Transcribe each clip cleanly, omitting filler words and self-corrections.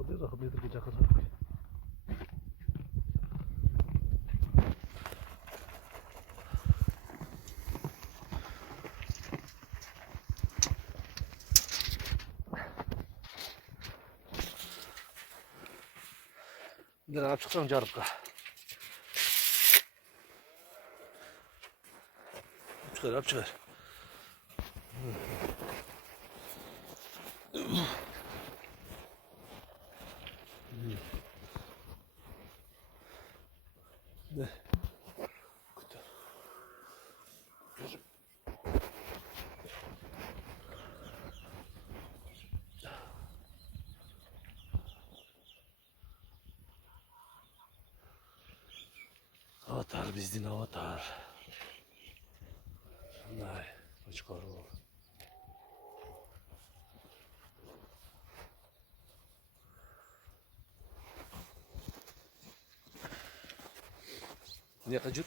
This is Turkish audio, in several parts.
Rakıdır gece kadar. Gel abi çıkalım carıpka. Çıkar abi çıkar. Ne? Kutu. Avatar bizdin avatar. Nay, açık var o. Ne kacur?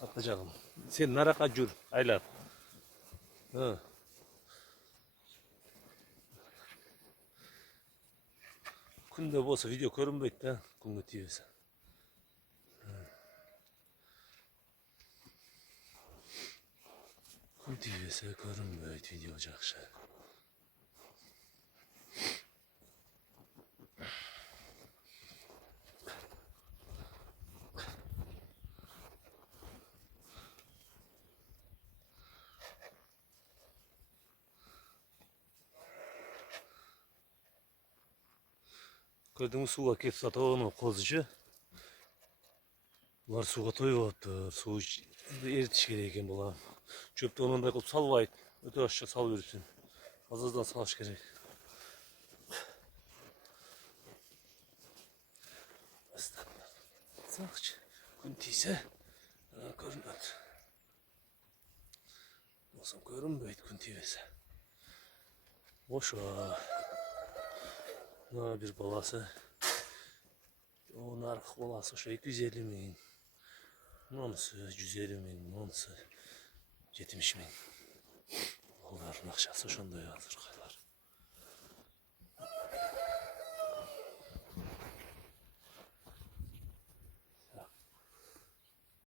Atlayacağım. Sen nara kacur? Aylar. Ha. Kunde olsa video görünmeydi de kunde diyorsa. Kunde diyorsa görünmeydi video olacak şey. Gördüğümüz suya ketip satı onu kozucu. Bunlar suya toyuyordu. Su eritiş gereken bulan. Çöpte onun da salvayıp öte aşağı sal yürüsün. Azızdan salaş gerek. Aslanlar. Sakçı. Kuntiyse görünmedi. Nasıl görünmeydi kuntiyse. Boş var. Ne bir balası. O nark balası şey 250 bin. Namsı 150 bin. Namsı 70 bin. Onların akşası şunda yazır.